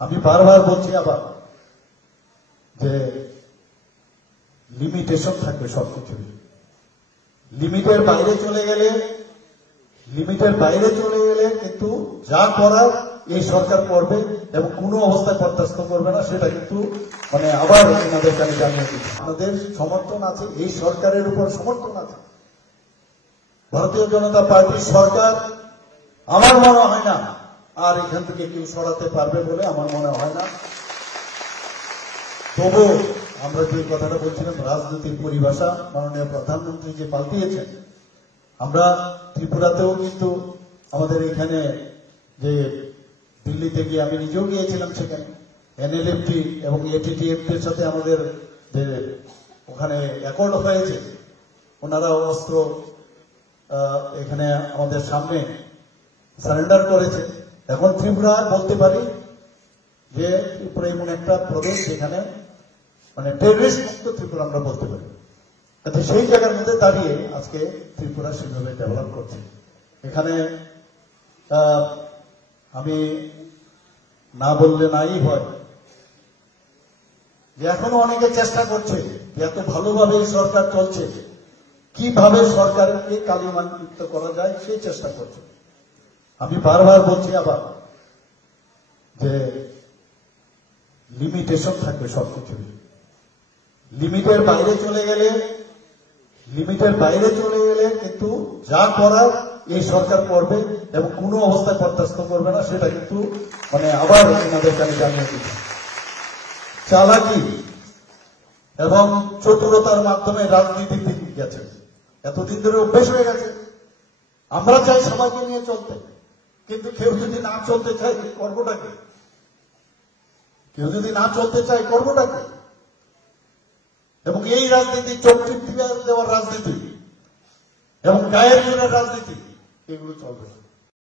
আমি বারবার বলছি আবার যে লিমিটেশন থাকবে সবকিছু। লিমিটের বাইরে চলে গেলে কিন্তু যা করার এই সরকার করবে এবং কোনো অবস্থায় বরদাস্ত করবে না, সেটা কিন্তু আবার আপনাদেরকে আমি জানিয়ে দিচ্ছি। আমাদের সমর্থন আছে, এই সরকারের উপর সমর্থন আছে। ভারতীয় জনতা পার্টির সরকার আমার মনে হয় না আর এখান থেকে কেউ সরাতে পারবে বলে আমার মনে হয় না। তবু আমরা যে কথাটা বলছিলাম, রাজনীতির পরিভাষা মাননীয় প্রধানমন্ত্রী যে পাল্টিয়েছেন, আমরা ত্রিপুরাতেও কিন্তু আমাদের এখানে যে দিল্লিতে গিয়ে আমি নিজেও গিয়েছিলাম, সেখানে এনএলএফটি এবং এটিটিএফ এর সাথে আমাদের যে ওখানে অ্যাকর্ড হয়েছে, ওনারা অস্ত্র এখানে আমাদের সামনে সারেন্ডার করেছে। এখন ত্রিপুরা বলতে পারি যে ত্রিপুরা এমন একটা প্রদেশ যেখানে টেররিস্ট মুক্ত ত্রিপুরা আমরা বলতে পারি। সেই জায়গার মধ্যে দাঁড়িয়ে আজকে ত্রিপুরা সেভাবে ডেভেলপ করছে। এখানে আমি না বললে নাই হয় যে এখনো অনেকে চেষ্টা করছে যে এত ভালোভাবে সরকার চলছে, কিভাবে সরকারকে কালিমালিপ্ত করা যায় সেই চেষ্টা করছে। আমি বারবার বলছি আবার যে লিমিটেশন থাকবে সবকিছু। লিমিটের বাইরে চলে গেলে কিন্তু যা করার এই সরকার করবে এবং কোনো অবস্থায় বরদাস্ত করবে না, সেটা কিন্তু আবার আপনাদেরকে আমি জানিয়ে দিচ্ছি। চালাকি এবং চতুরতার মাধ্যমে রাজনীতি গেছে, এতদিন ধরে অভ্যেস হয়ে গেছে। আমরা চাই সবাইকে নিয়ে চলতে, কিন্তু কেউ যদি না চলতে চায় করবোটাকে, এবং এই রাজনীতি চোখ দেওয়ার রাজনীতি এবং গায়ের জোরের রাজনীতি, এগুলো চলবে না।